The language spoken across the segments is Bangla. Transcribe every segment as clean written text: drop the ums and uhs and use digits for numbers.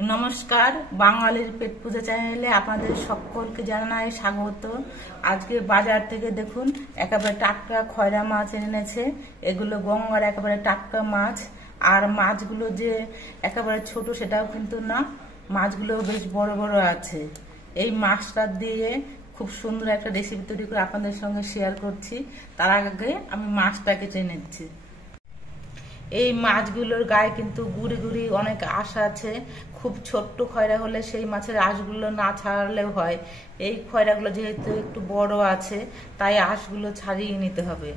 নমস্কার, বাঙালির পেট পূজা চ্যানেলে আপনাদের সকলকে জানাই স্বাগত। আজকে বাজার থেকে দেখুন একেবারে টাটকা খয়রা মাছ এনেছে। এগুলো গঙ্গার একেবারে টাটকা মাছ। আর মাছগুলো যে একেবারে ছোট সেটাও কিন্তু না, মাছগুলো বেশ বড় বড় আছে। এই মাছটা দিয়ে খুব সুন্দর একটা রেসিপি তৈরি করে আপনাদের সঙ্গে শেয়ার করছি। তার আগে আমি মাছটা কেটে নিচ্ছি। এই মাছগুলোর গায়ে কিন্তু গুড়ি গুড়ি অনেক আঁশ আছে। খুব ছোট্ট খয়রা হলে সেই মাছের আঁশগুলো না ছাড়ালেও হয়। এই খয়রাগুলো যেহেতু একটু বড় আছে তাই আঁশগুলো ছাড়িয়ে নিতে হবে।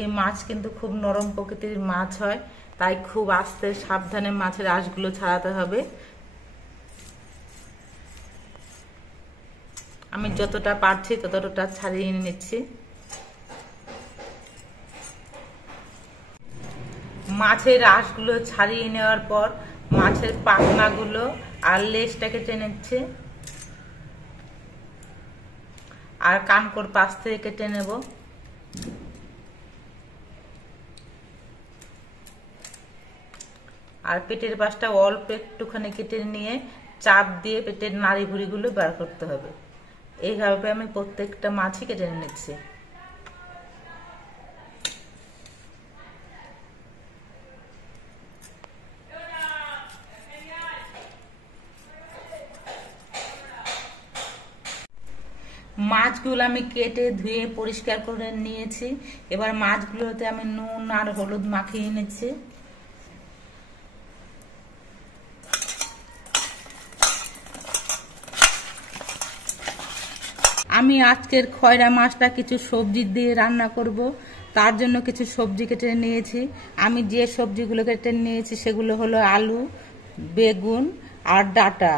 এই মাছ কিন্তু খুব নরম প্রকৃতির মাছ হয়, তাই খুব আস্তে সাবধানে মাছের আঁশগুলো ছাড়াতে হবে। আমি যতটা পারছি ততটা ছাড়িয়ে নিচ্ছি। মাছের আঁশগুলো ছাড়িয়ে নেওয়ার পর মাছের পাখনাগুলো আর লেজটা কেটে নিচ্ছে, আর কানকোর পাশ থেকে কেটে নেব। আর পেটের পাশটা অল্প একটুখানি কেটে নিয়ে চাপ দিয়ে পেটের নাড়ি ভুড়িগুলো বার করতে হবে। এইভাবে আমি প্রত্যেকটা মাছই কেটে নিচ্ছি। মাছগুলো আমি কেটে ধুয়ে পরিষ্কার করে নিয়েছি। এবার মাছগুলোতে আমি নুন আর হলুদ মাখিয়ে নিচ্ছি। আমি আজকের খয়রা মাছটা কিছু সবজি দিয়ে রান্না করব। তার জন্য কিছু সবজি কেটে নিয়েছি। আমি যে সবজিগুলো কেটে নিয়েছি সেগুলো হলো আলু, বেগুন আর ডাঁটা।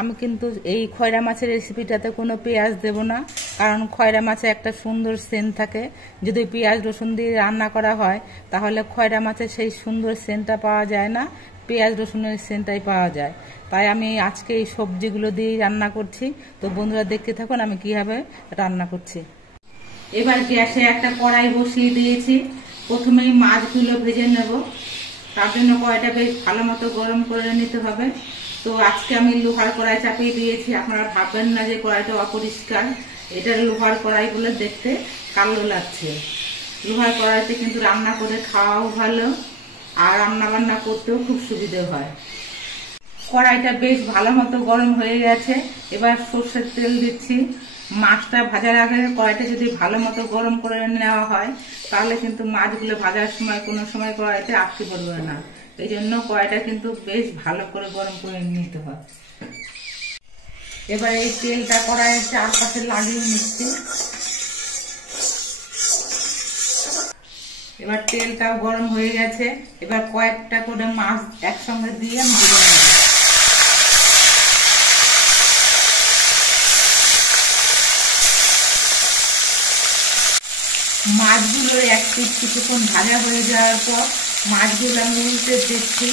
আমি কিন্তু এই খয়রা মাছের রেসিপিটাতে কোনো পেঁয়াজ দেব না, কারণ খয়রা মাছে একটা সুন্দর সেন্ট থাকে। যদি পেঁয়াজ রসুন দিয়ে রান্না করা হয় তাহলে খয়রা মাছের সেই সুন্দর সেন্টটা পাওয়া যায় না, পেঁয়াজ রসুনের সেন্টটাই পাওয়া যায়। তাই আমি আজকে এই সবজিগুলো দিয়েই রান্না করছি। তো বন্ধুরা দেখতে থাকুন আমি কিভাবে রান্না করছি। এবার গ্যাসে একটা কড়াই বসিয়ে দিয়েছি। প্রথমেই মাছগুলো ভেজে নেব। তার জন্য কড়াইটা বেশ ভালো মতো গরম করে নিতে হবে। তো আজকে আমি লোহার কড়াই চাপিয়ে দিয়েছি। আপনারা ভাববেন না যে কড়াইটা অপরিষ্কার, এটা লোহার কড়াই বলে দেখতে কালো লাগছে। লোহার কড়াইতে কিন্তু রান্না করে খাওয়াও ভালো, আর রান্না বান্না করতেও খুব সুবিধে হয়। কড়াইটা বেশ ভালো মতো গরম হয়ে গেছে। এবার সর্ষের তেল দিচ্ছি। মাছটা ভাজার আগে কড়াইটা যদি ভালো মতো গরম করে নেওয়া হয় তাহলে কিন্তু মাছগুলো ভাজার সময় কোনো সময় কড়াইতে আটকে পড়বে না। এই জন্য কড়াইটা কিন্তু বেশ ভালো করে গরম করে নিতে হয়। এবার এই তেলটা কড়াইয়ের চারপাশে লাগিয়ে নিচ্ছি। এবার তেলটাও গরম হয়ে গেছে। এবার কয়েকটা করে মাছ একসঙ্গে দিয়ে আমি ভেজে নেব। মাছগুলো এক পিঠ কিছুক্ষণ ভাজা হয়ে যাওয়ার পর মাছগুলো আমি উল্টে দিচ্ছি।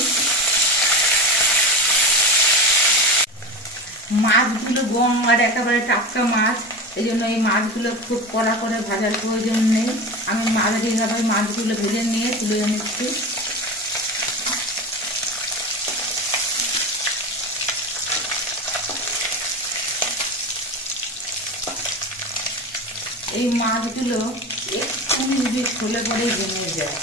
মাছগুলো গঙ্গার একেবারে টাটকা মাছ, এই জন্য এই মাছগুলো খুব কড়া করে ভাজার প্রয়োজন নেই। আমি মাঝারিভাবে মাছগুলো ভেজে নিয়ে তুলে নিচ্ছি। এই মাছগুলো একটু যদি খোলে পরে জমে যায়।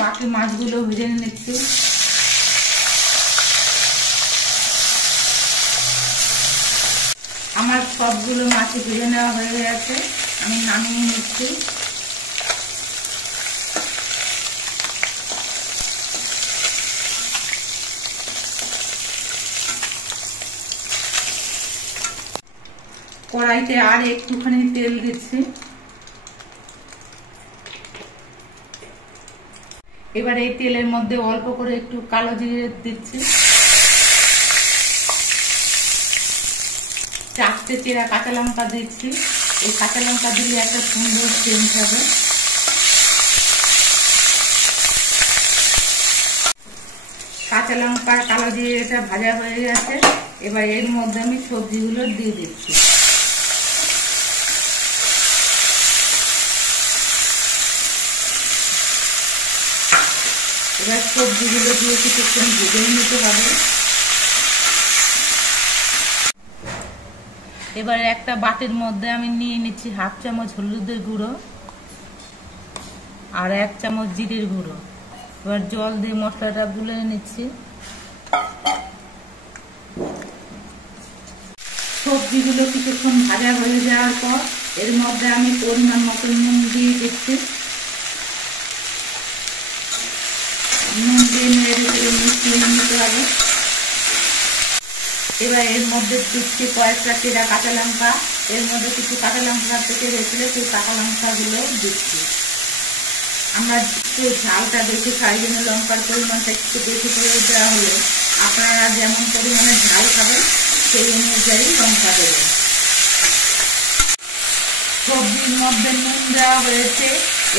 বাকি মাছগুলো ভেজে নিচ্ছি। আমার সবগুলো মাছই ভেজে নেওয়া হয়ে গেছে, আমি নামিয়ে নিচ্ছি। কড়াইতে আর একটুখানি তেল দিচ্ছি। এবার এই তেলের মধ্যে অল্প করে একটু কালো জিরে দিচ্ছি। 4টে চেরা কাঁচা লঙ্কা দিচ্ছি। এই কাঁচা লঙ্কা দিলে একটা সুন্দর সেন্ট হবে। কাঁচা লঙ্কার কালো জিরেটা ভাজা হয়ে গেছে। এবার এর মধ্যে আমি সবজিগুলো দিয়ে দিচ্ছি। এবার সবজিগুলো দিয়ে কিছুক্ষণ ভেজে নিতে হবে। এবারে একটা বাটির মধ্যে আমি নিয়ে নিচ্ছি 1/2 চামচ হলুদের গুঁড়ো আর 1 চামচ জিরের গুঁড়ো। এবার জল দিয়ে মশলাটা গুলে নিচ্ছি। সবজিগুলো কিছুক্ষণ ভাজা হয়ে যাওয়ার পর এর মধ্যে আমি পরিমাণ মতো নুন দিয়ে দিচ্ছি। নুন দিয়ে নেড়ে মিশিয়ে নিতে হবে। এবার এর মধ্যে দিচ্ছি কয়েকটা চেরা কাঁচা লঙ্কা। এর মধ্যে কিছু কাঁচা লঙ্কা থেকে রেখে সেই কাঁচা লঙ্কাগুলো দিচ্ছি। আমরা একটু ঝালটা বেশি খাই, জন্য লঙ্কার পরিমাণটা একটু বেশি করে দেওয়া হলে আপনারা যেমন পরিমাণে ঝাল খাবেন সেই অনুযায়ী লঙ্কা দেবেন। সবজির মধ্যে নুন দেওয়া হয়েছে।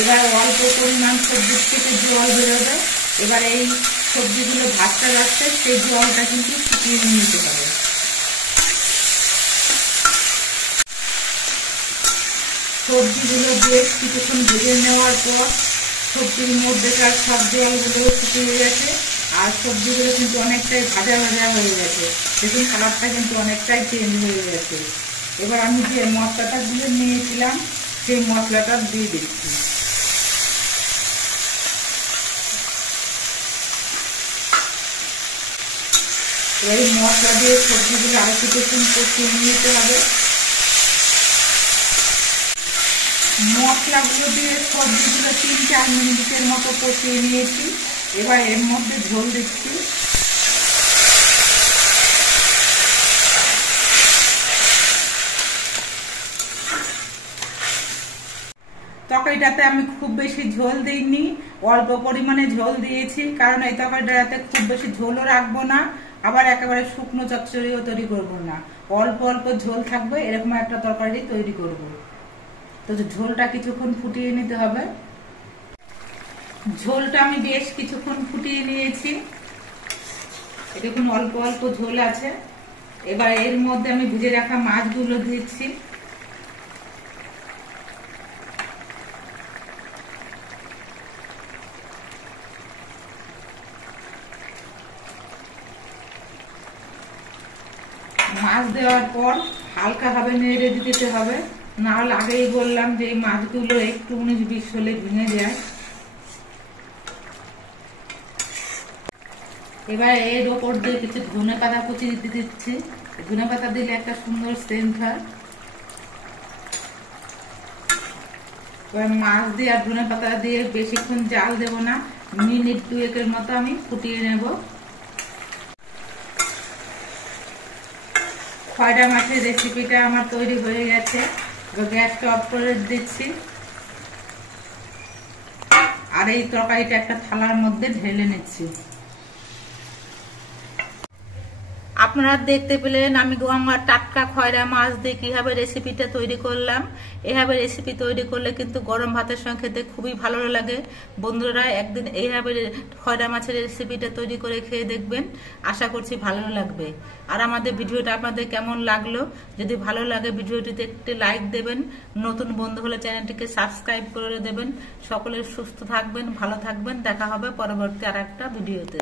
এবার অল্প পরিমাণ সবজির থেকে জল বেরোবে। এবার এই সবজিগুলো ভাজতে ভাজতে সেই জলটা কিন্তু ফুটিয়ে নিতে হবে। সবজিগুলো বেশ কিছুক্ষণ ভেজে নেওয়ার পর সবজির মধ্যেকার সব জলগুলো শুকিয়ে গেছে আর সবজিগুলো কিন্তু অনেকটাই ভাজা ভাজা হয়ে গেছে। দেখুন কালারটা কিন্তু অনেকটাই চেঞ্জ হয়ে গেছে। এবার আমি যে মশলাটা দিয়ে নিয়েছিলাম সেই মশলাটা দিয়ে দিচ্ছি। এই মশলা দিয়ে সবজিগুলো আরো কিছুক্ষণ কষিয়ে নিতে হবে। মশলাগুলো দিয়ে সবজিগুলো 3-4 মিনিটের মতো কষিয়ে নিয়েছি। এবার এর মধ্যে ঝোল দিচ্ছি। তরকারিটাতে আমি খুব বেশি ঝোল দিইনি, অল্প পরিমাণে ঝোল দিয়েছি, কারণ এই তরকারিটাতে খুব বেশি ঝোলও রাখবো না, আবার একেবারে শুকনো চচ্চড়িও তৈরি করবো না। অল্প অল্প ঝোল থাকবে এরকম একটা তরকারি তৈরি করব। তো ঝোলটা কিছুক্ষণ ফুটিয়ে নিতে হবে। ঝোলটা আমি বেশ কিছুক্ষণ ফুটিয়ে নিয়েছি। দেখুন অল্প অল্প ঝোল আছে। এবার এর মধ্যে আমি ভেজে রাখা মাছগুলো দিচ্ছি। মাছ দেওয়ার পর হালকাভাবে নেড়ে দিতে হবে, না হলে আগেই বললাম যে এই মাছগুলো একটু 19-20 হলে ভেঙে যায়। এবার এর ওপর দিয়ে কিছু ধনে পাতা কুচি দিতে দিচ্ছি। ধনে পাতা দিলে একটা সুন্দর সেন্ট হয়। এবার মাছ দিয়ে আর ধনে পাতা দিয়ে বেশিক্ষণ জাল দেব না, মিনিট 2-1 মতো আমি ফুটিয়ে নেব। খয়রা মাছের রেসিপিটা আমার তৈরি হয়ে গেছে। গ্যাসটা অফ করে দিচ্ছি আর এই তরকারিটা একটা থালার মধ্যে ঢেলে নিচ্ছি। আপনারা দেখতে পেলেন আমি গঙ্গার টাটকা খয়রা মাছ দিয়ে কিভাবে রেসিপিটা তৈরি করলাম। এইভাবে রেসিপি তৈরি করলে কিন্তু গরম ভাতের সঙ্গে খেতে খুবই ভালো লাগে। বন্ধুরা একদিন এইভাবে খয়রা মাছের রেসিপিটা তৈরি করে খেয়ে দেখবেন, আশা করছি ভালো লাগবে। আর আমাদের ভিডিওটা আপনাদের কেমন লাগলো, যদি ভালো লাগে ভিডিওটিতে একটি লাইক দেবেন, নতুন বন্ধু হলে চ্যানেলটিকে সাবস্ক্রাইব করে দেবেন। সকলে সুস্থ থাকবেন, ভালো থাকবেন। দেখা হবে পরবর্তী আর একটা ভিডিওতে।